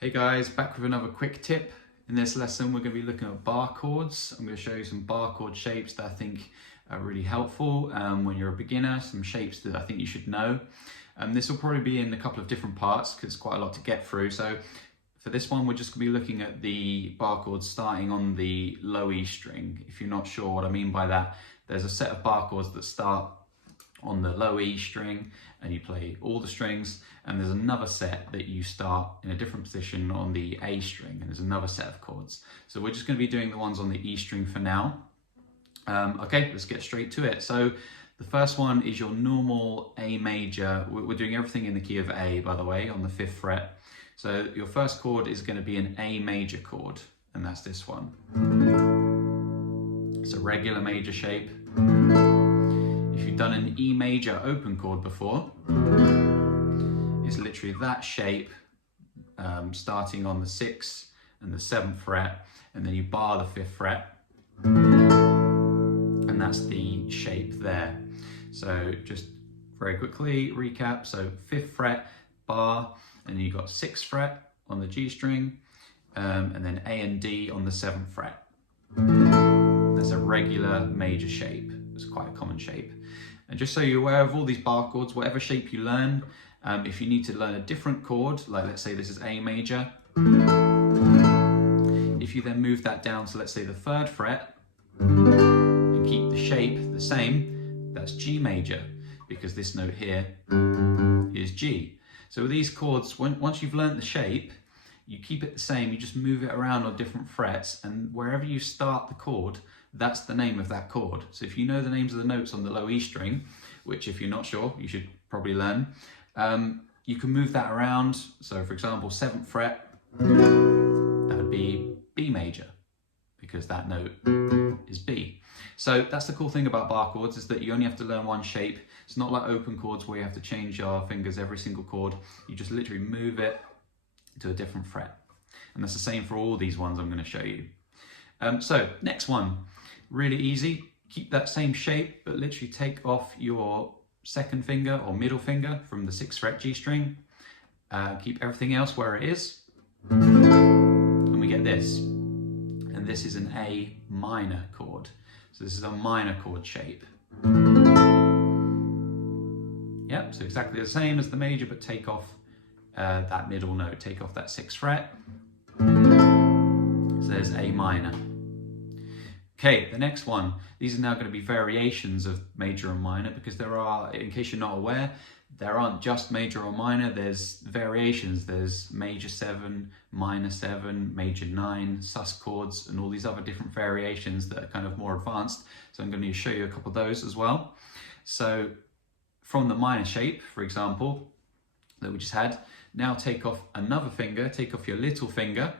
Hey guys, back with another quick tip. In this lesson we're going to be looking at bar chords. I'm going to show you some bar chord shapes that I think are really helpful when you're a beginner, some shapes that I think you should know. This will probably be in a couple of different parts because it's quite a lot to get through. So for this one we're just going to be looking at the bar chords starting on the low E string. If you're not sure what I mean by that, there's a set of bar chords that start on the low E string and you play all the strings, and there's another set that you start in a different position on the A string, and there's another set of chords. So we're just going to be doing the ones on the E string for now. Okay, let's get straight to it. So the first one is your normal A major. We're doing everything in the key of A, by the way, on the 5th fret. So your first chord is going to be an A major chord, and that's this one. It's a regular major shape. If you've done an E major open chord before, it's literally that shape starting on the 6th and the 7th fret, and then you bar the 5th fret, and that's the shape there. So just very quickly recap, so 5th fret, bar, and then you've got 6th fret on the G string, and then A and D on the 7th fret. That's a regular major shape. It's quite a common shape. And just so you're aware of all these bar chords, whatever shape you learn, if you need to learn a different chord, like let's say this is A major, if you then move that down to let's say the 3rd fret and keep the shape the same, that's G major, because this note here is G. So with these chords, once you've learned the shape, you keep it the same, you just move it around on different frets, and wherever you start the chord, that's the name of that chord. So if you know the names of the notes on the low E string, which if you're not sure, you should probably learn, you can move that around. So for example, 7th fret, that would be B major, because that note is B. So that's the cool thing about bar chords, is that you only have to learn one shape. It's not like open chords where you have to change your fingers every single chord. You just literally move it to a different fret. And that's the same for all these ones I'm going to show you. So next one, really easy. Keep that same shape, but literally take off your 2nd finger or middle finger from the 6th fret G string. Keep everything else where it is. And we get this. And this is an A minor chord. So this is a minor chord shape. Yep, so exactly the same as the major, but take off that middle note, take off that 6th fret. So there's A minor. Okay, the next one. These are now going to be variations of major and minor, because there are, in case you're not aware, there aren't just major or minor, there's variations. There's major 7, minor 7, major 9, sus chords, and all these other different variations that are kind of more advanced. So I'm going to show you a couple of those as well. So from the minor shape, for example, that we just had, now take off another finger, take off your little finger,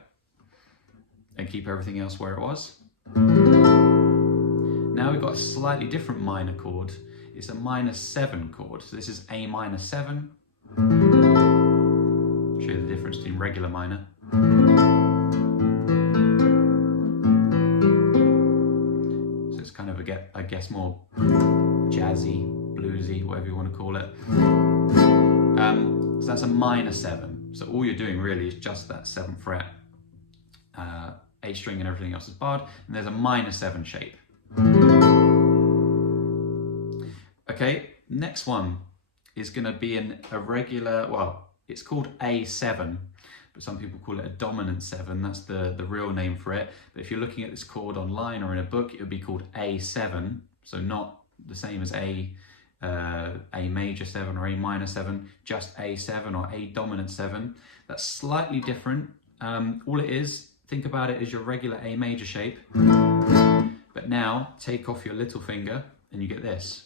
and keep everything else where it was. Now we've got a slightly different minor chord. It's a minor 7 chord. So this is A minor 7. I'll show you the difference between regular minor. So it's kind of, I guess, more jazzy, bluesy, whatever you want to call it. So that's a minor 7. So all you're doing really is just that 7th fret. A string and everything else is barred, and there's a minor 7 shape. Okay, next one is going to be a regular, well, it's called A7, but some people call it a dominant 7. That's the real name for it. But if you're looking at this chord online or in a book, it would be called A7. So not the same as A major 7 or A minor 7, just A7 or A dominant 7. That's slightly different. All it is, think about it as your regular A major shape, but now take off your little finger and you get this.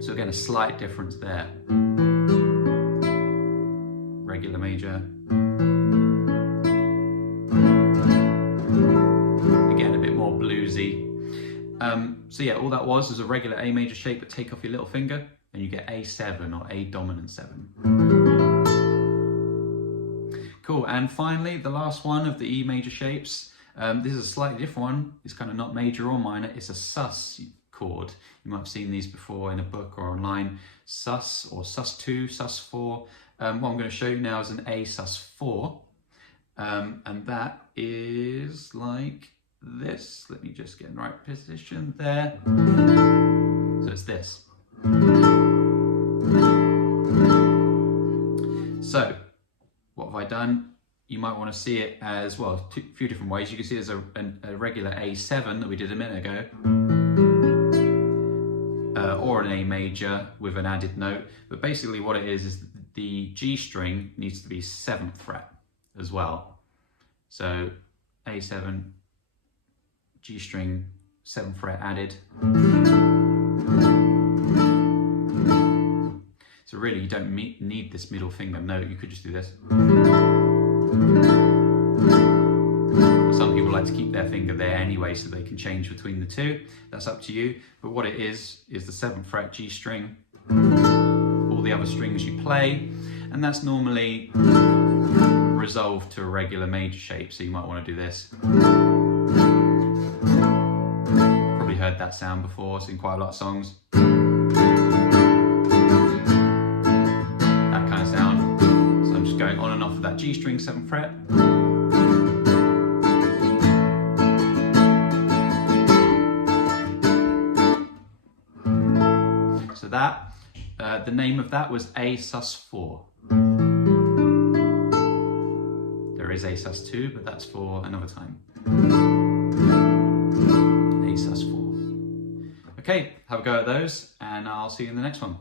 So again, a slight difference there. Regular major. Again, a bit more bluesy. So yeah, all that was a regular A major shape, but take off your little finger and you get A7 or A dominant 7. Cool, and finally, the last one of the E major shapes. This is a slightly different one. It's kind of not major or minor. It's a sus chord. chord. You might have seen these before in a book or online. Sus or sus2, sus4. What I'm going to show you now is an A sus4. And that is like this. Let me just get in the right position there. So it's this. So what have I done? You might want to see it as, well, a few different ways. You can see there's a regular A7 that we did a minute ago, or an A major with an added note. But basically what it is the G string needs to be 7th fret as well. So A7, G string, 7th fret added. So really you don't need this middle finger note, you could just do this. Some people like to keep their finger there anyway so they can change between the two. That's up to you. But what it is the 7th fret G string, all the other strings you play, and that's normally resolved to a regular major shape, so you might want to do this. Probably heard that sound before, it's in quite a lot of songs. That kind of sound. So I'm just going on and off of that G string, 7th fret. So that, the name of that was A sus4. There is A sus2, but that's for another time. A sus4. Okay, have a go at those, and I'll see you in the next one.